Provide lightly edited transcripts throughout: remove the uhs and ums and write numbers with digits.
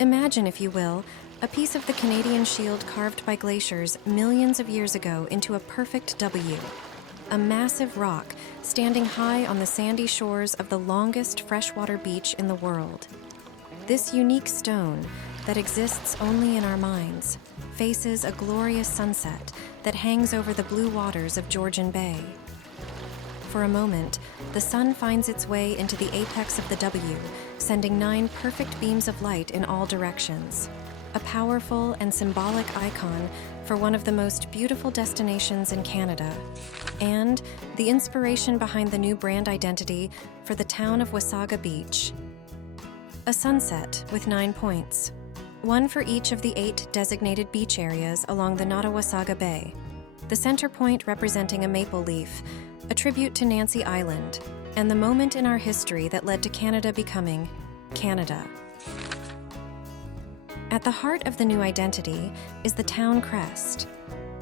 Imagine, if you will, a piece of the Canadian shield carved by glaciers millions of years ago into a perfect W. A massive rock standing high on the sandy shores of the longest freshwater beach in the world. This unique stone, that exists only in our minds, faces a glorious sunset that hangs over the blue waters of Georgian Bay. For a moment, the sun finds its way into the apex of the W, sending 9 perfect beams of light in all directions. A powerful and symbolic icon for one of the most beautiful destinations in Canada, and the inspiration behind the new brand identity for the town of Wasaga Beach. A sunset with 9 points, one for each of the 8 designated beach areas along the Town of Wasaga Bay, the center point representing a maple leaf, a tribute to Nancy Island, and the moment in our history that led to Canada becoming Canada. At the heart of the new identity is the town crest.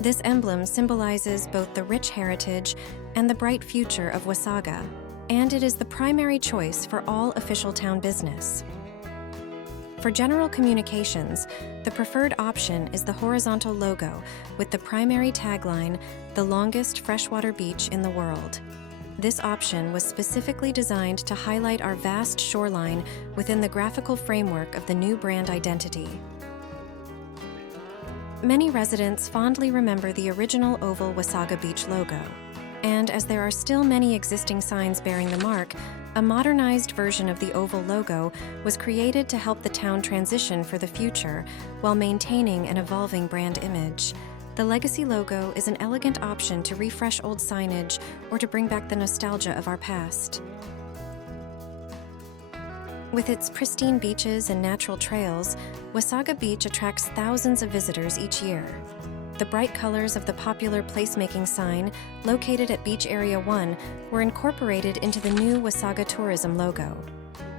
This emblem symbolizes both the rich heritage and the bright future of Wasaga, and it is the primary choice for all official town business. For general communications, the preferred option is the horizontal logo with the primary tagline, "The longest freshwater beach in the world." This option was specifically designed to highlight our vast shoreline within the graphical framework of the new brand identity. Many residents fondly remember the original oval Wasaga Beach logo, and as there are still many existing signs bearing the mark, a modernized version of the oval logo was created to help the town transition for the future while maintaining an evolving brand image. The legacy logo is an elegant option to refresh old signage or to bring back the nostalgia of our past. With its pristine beaches and natural trails, Wasaga Beach attracts thousands of visitors each year. The bright colors of the popular placemaking sign, located at Beach Area 1, were incorporated into the new Wasaga Tourism logo.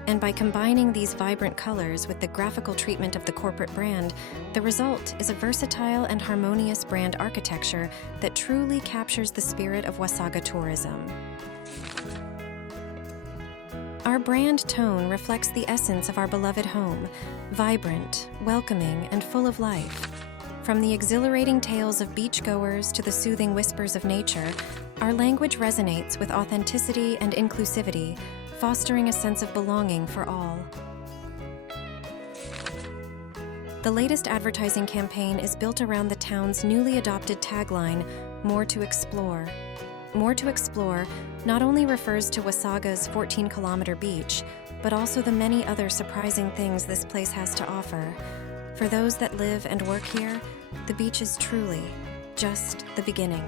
And by combining these vibrant colors with the graphical treatment of the corporate brand, the result is a versatile and harmonious brand architecture that truly captures the spirit of Wasaga tourism. Our brand tone reflects the essence of our beloved home, vibrant, welcoming, and full of life. From the exhilarating tales of beachgoers to the soothing whispers of nature, our language resonates with authenticity and inclusivity, fostering a sense of belonging for all. The latest advertising campaign is built around the town's newly adopted tagline, "More to Explore." More to Explore not only refers to Wasaga's 14-kilometer beach, but also the many other surprising things this place has to offer. For those that live and work here, the beach is truly just the beginning.